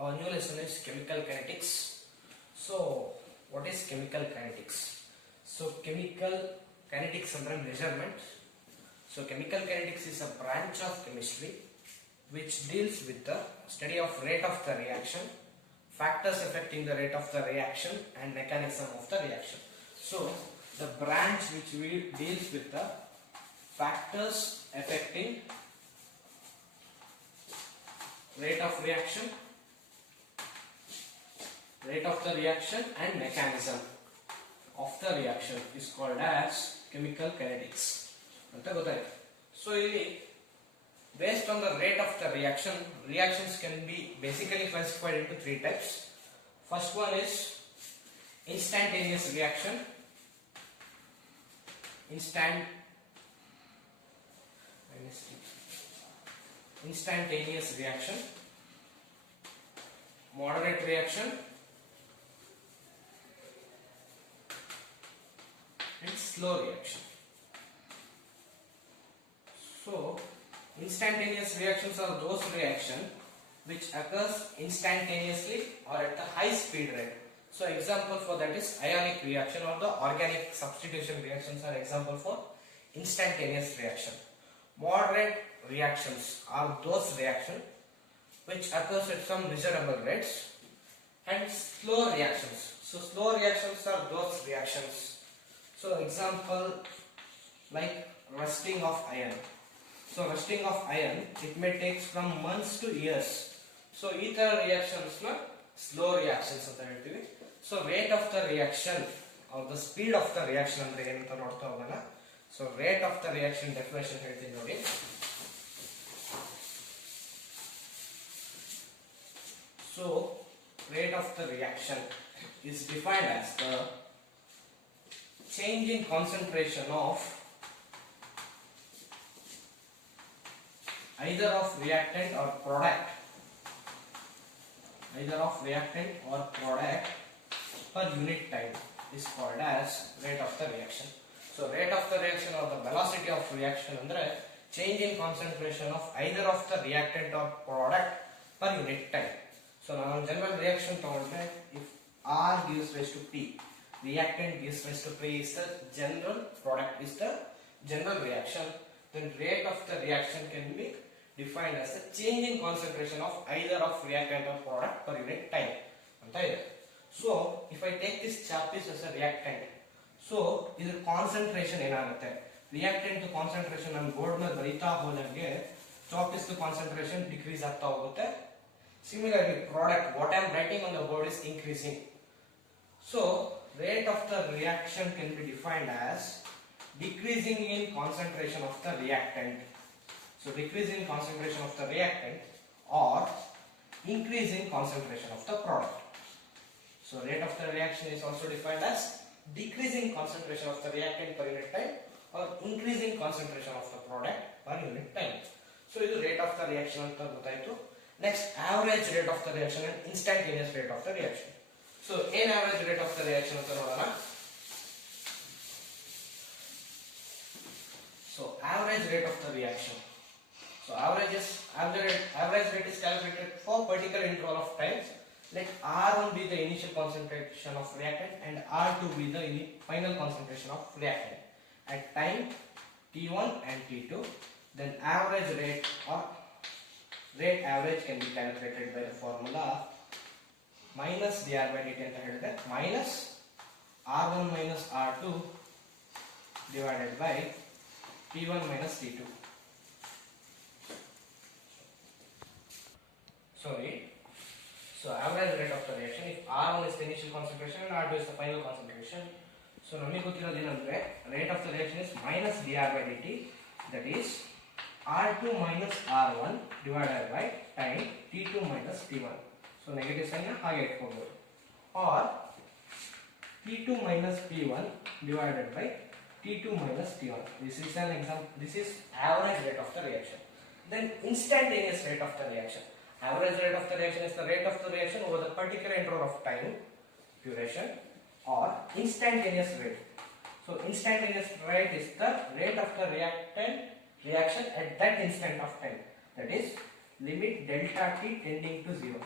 our new lesson is chemical kinetics. So, what is chemical kinetics? So, chemical kinetics under measurement. So, chemical kinetics is a branch of chemistry which deals with the study of rate of the reaction, factors affecting the rate of the reaction, and mechanism of the reaction. So, the branch which deals with the factors affecting rate of reaction, and mechanism of the reaction is called as chemical kinetics. So, based on the rate of the reaction, reactions can be basically classified into three types. First one is instantaneous reaction, instantaneous reaction, moderate reaction, and slow reaction. So, instantaneous reactions are those reactions which occurs instantaneously or at a high speed rate. So, example for that is ionic reaction or the organic substitution reactions are example for instantaneous reaction. Moderate reactions are those reactions which occurs at some measurable rates, and slow reactions. So, slow reactions are those reactions. So, example like rusting of iron. So, rusting of iron, it may take from months to years. So, ಈ ತರ reactions na slow reactions ಅಂತ ಹೇಳ್ತೀವಿ. So, rate of the reaction or the speed of the reaction ಅಂದ್ರೆ ಏನು ಅಂತ ನೋಡ್ತಾ ಹೋಗೋಣ. So, rate of the reaction definition ಹೇಳ್ತೀನಿ ನೋಡಿ. So, rate of the reaction is defined as the change in concentration of either of reactant or product per unit time is called as rate of the reaction. So, rate of the reaction or the velocity of reaction andre change in concentration of either of the reactant or product per unit time. So, now general reaction tagondre, if R gives rise to P, reactant gives rise to P is the general, product is the general reaction, then rate of the reaction can be defined as the change in concentration of either of reactant or product per unit time. So, if I take this chappies as a reactant, so this concentration enagutte, reactant to concentration on board ಮೇಲೆ ಬರಿತಾ ಹೋದಂಗೆ chappies to concentration decrease ಆಗ್ತಾ ಹೋಗುತ್ತೆ. Similarly, product, what I am writing on the board is increasing. So, rate of the reaction can be defined as decreasing in concentration of the reactant. So, decreasing concentration of the reactant or increasing concentration of the product. So, rate of the reaction is also defined as decreasing concentration of the reactant per unit time or increasing concentration of the product per unit time. So, this is rate of the reaction anta gottaitu. Next, average rate of the reaction and instantaneous rate of the reaction. So, in average rate of the reaction anta nodana. So, average rate of the reaction. So, average rate is calculated for particular interval of time. Let R1 be the initial concentration of reactant and R2 be the final concentration of reactant at time T1 and T2. Then average rate or rate average can be calculated by the formula minus dr by dt ಅಂತ ಹೇಳಿದ್ರೆ minus R1 minus R2 divided by T1 minus T2. So average rate of the reaction, if R1 is the initial concentration and R2 is the final concentration. So ನಮಗೆ ಗೊತ್ತಿರೋದು ಏನಂದ್ರೆ rate of the reaction is minus dr by dt, that is R2 minus R1 divided by time T2 minus T1. So negative sign ಹಾಗೆ ಇಟ್ಕೊಬಹುದು, or T2 minus P1 divided by T2 minus T1. This is an example. This is average rate of the reaction. Then instantaneous rate of the reaction. Average rate of the reaction is the rate of the reaction over the particular interval of time duration, or instantaneous rate. So, instantaneous rate is the rate of the reaction at that instant of time. That is limit delta t tending to 0.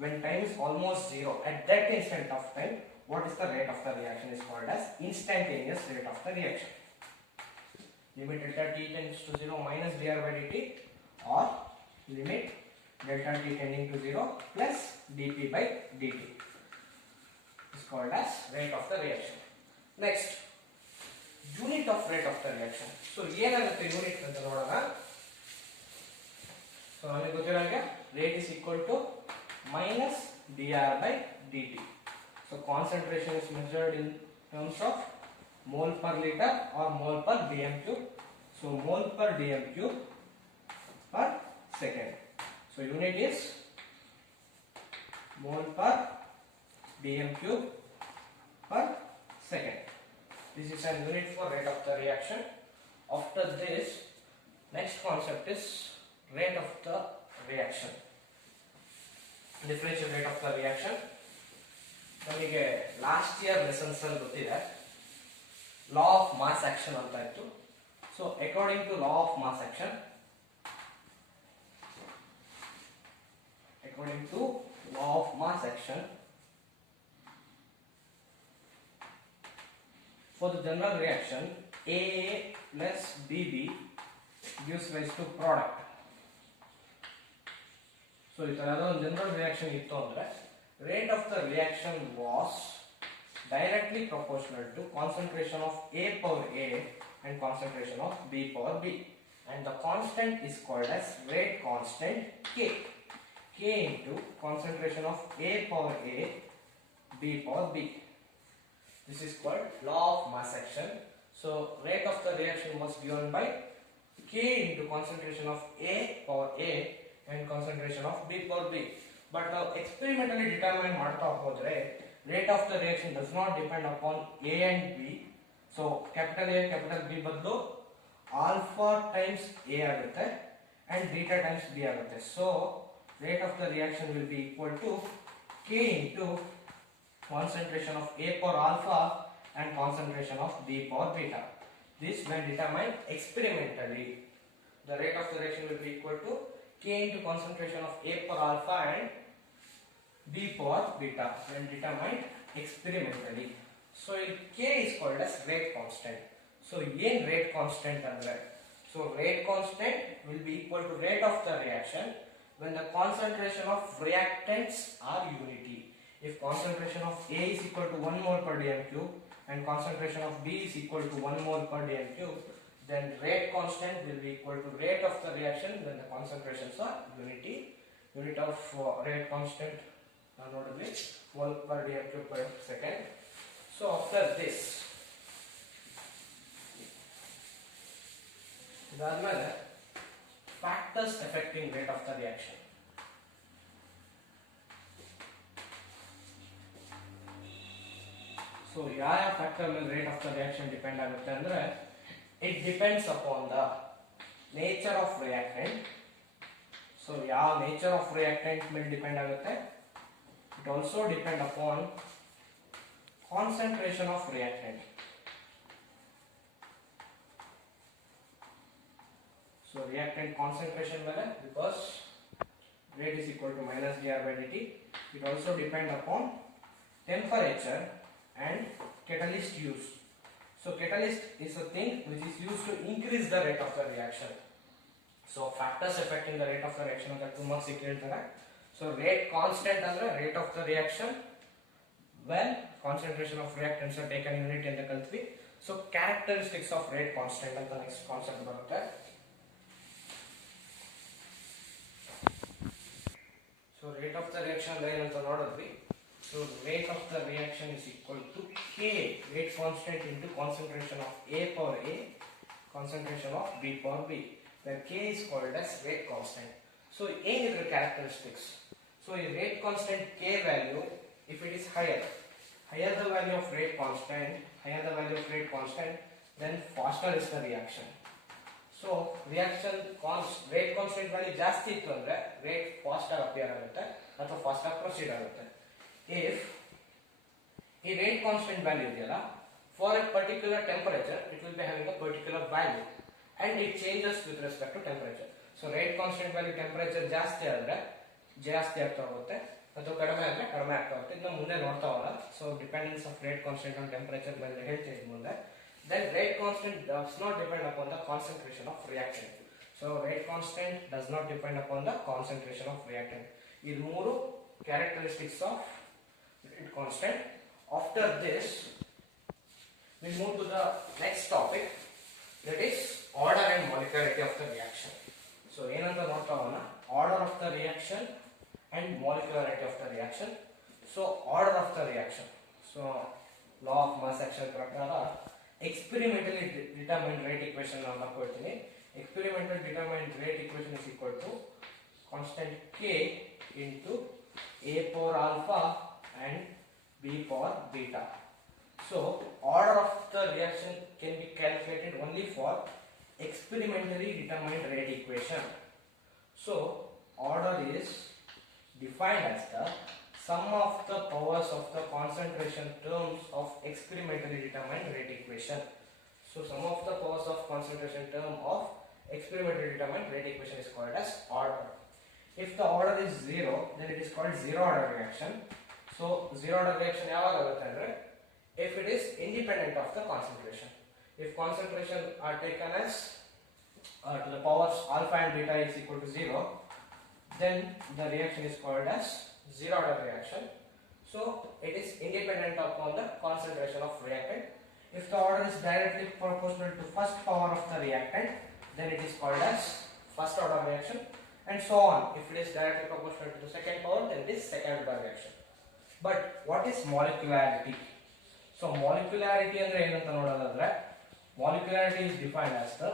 when time is almost zero, at that instant of time, what is the rate of the reaction is called as instantaneous rate of the reaction. Limit delta t tends to 0 minus dr by dt, or limit delta t tending to 0 plus dp by dt is called as rate of the reaction. Next, unit of rate of the reaction. So ಏನಾಗುತ್ತೆ unit ಅಂತ ನೋಡೋಣ. So ನಮಗೆ ಗೊತ್ತಿರೋಂಗೆ rate is equal to minus dr by dt. So concentration is measured in terms of mole per liter or mole per dm cube. So mole per dm cube per second. So unit is mole per dm cube per second. This is an unit for rate of the reaction. After this, next concept is rate of the reaction. Differential rate of the reaction. ನಮಗೆ last year lessons ಅಲ್ಲಿ ಗೊತ್ತಿದೆ law of mass action ಅಂತ ಇತ್ತು. So according to law of mass action, according to law of mass action, for the general reaction AA plus BB gives rise to product. So if another general reaction ittu andre rate of the reaction was directly proportional to concentration of A power A and concentration of B power B, and the constant is called as rate constant K. K into concentration of A power A, B power B. This is called law of mass action. So rate of the reaction was given by K into concentration of A power A and concentration of B power B. But now experimentally determine ಮಾಡ್ತಾ ಹೋದ್ರೆ rate of the reaction does not depend upon A and B. So capital A capital B ಬದಲು alpha times A ಆಗುತ್ತೆ and beta times B ಆಗುತ್ತೆ. So rate of the reaction will be equal to K into concentration of A power alpha and concentration of B power beta. This when determined experimentally, the rate of the reaction will be equal to K into concentration of A power alpha and B power beta when determined experimentally. So K is called as rate constant. So in rate constant andre, so rate constant will be equal to rate of the reaction when the concentration of reactants are unity. If concentration of A is equal to 1 mole per dm cube and concentration of B is equal to 1 mole per dm cube, then rate constant will be equal to rate of the reaction when the concentrations are unity. Unit of rate constant notably 1 per dm cube per second. So after this, factors affecting rate of the reaction. So ಯಾವ factor ಮೇಲೆ rate of the reaction depend ಆಗುತ್ತೆ ಅಂದ್ರೆ it depends upon the nature of reactant. So ಯಾವ nature of reactant ಮೇಲೆ depend ಆಗುತ್ತೆ. It also depend upon concentration of reactant. So reactant concentration ಮೇಲೆ, because rate is equal to minus dr by dt, it also depend upon temperature and catalyst used. So catalyst is a thing which is used to increase the rate of the reaction. So factors affecting the rate of the reaction ಅಂತ ತುಂಬಾ ಸಿಕ್ಕಿರ್ತಾರೆ. So rate constant ಅಂದ್ರೆ rate of the reaction when concentration of reactants are taken unit ಅಂತ ಕಲ್ತ್ವಿ. So characteristics of rate constant ಅಂತ next concept ಬರುತ್ತೆ. So rate of the reaction ಏನಂತ ನೋಡಿದ್ವಿ. So rate of the reaction is equal to K, rate constant, into concentration of A power A, concentration of B power B, where K is called as rate constant. So any other characteristics. So a rate constant K value, if it is higher the value of rate constant, then faster is the reaction. So reaction rate constant value ಜಾಸ್ತಿ ಇತ್ತು ಅಂದ್ರೆ rate faster appear ಆಗುತ್ತೆ ಅಥವಾ faster proceed ಆಗುತ್ತೆ. If a rate constant value ಇದೆಯಲ್ಲ, for a particular temperature it will be having a particular value and it changes with respect to temperature. So rate constant value temperature ಜಾಸ್ತಿ ಆದ್ರೆ ಜಾಸ್ತಿ ಆಗ್ತಾ ಹೋಗುತ್ತೆ ಅಥವಾ ಕಡಿಮೆ ಆದರೆ ಕಡಿಮೆ ಆಗ್ತಾ ಹೋಗುತ್ತೆ. ಇದನ್ನ ಮುಂದೆ ನೋಡ್ತಾ ಹೋಗೋಣ. So dependence of rate constant on temperature ಮೇಲೆ ಹೇಳ್ತೀನಿ ಮುಂದೆ. Then rate constant does not depend upon the concentration of reactant. So rate constant does not depend upon the concentration of reactant. These ಮೂರು characteristics of rate constant. After this, we move to the next topic, that is order and molecularity of the reaction. So ಏನಂತ ನೋಡ್ತಾ ಹೋಗೋಣ, order of the reaction and molecularity of the reaction. So order of the reaction. So law of mass action ಪ್ರಕಾರ experimentally determined rate equation ನಾನು ಬರ್ಕೊಳ್ತೀನಿ. Experimental determined rate equation is equal to constant k into a power alpha and b power beta. So order of the reaction can be calculated only for experimentally determined rate equation. So order is defined as the sum of the powers of the concentration terms of experimentally determined rate equation. So sum of the powers of concentration term of experimentally determined rate equation is called as order. If the order is 0, then it is called zero order reaction. So zero order reaction ಯಾವಾಗ ಆಗುತ್ತೆ ಅಂದ್ರೆ if it is independent of the concentration. If concentration are taken as to the powers alpha and beta is equal to 0, then the reaction is called as zero order reaction. So it is independent upon the concentration of reactant. If the order is directly proportional to first power of the reactant, then it is called as first order reaction, and so on. If it is directly proportional to the second power, then it is second order reaction. But what is molecularity? So molecularity ಅಂದ್ರೆ ಏನಂತ ನೋಡೋದಾದ್ರೆ, molecularity is defined as the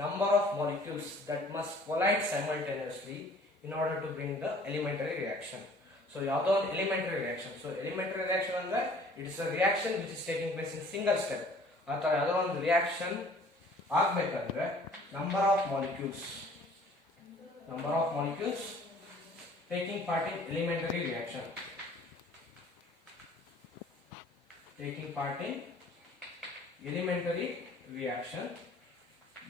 number of molecules that must collide simultaneously in order to bring the elementary reaction. So ಯಾವುದೋ ಒಂದು elementary reaction. So elementary reaction ಅಂದ್ರೆ it is a reaction which is taking place in single step. ಅಥವಾ ಯಾವುದೋ ಒಂದು reaction ಆಗಬೇಕಂದ್ರೆ number of molecules taking part in elementary reaction,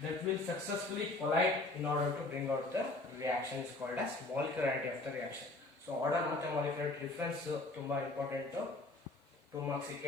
that will successfully collide in order to bring out the reaction is called as molecularity of the reaction. So order ಮತ್ತೆ molecularity difference ತುಂಬಾ important 2 marks ಗೆ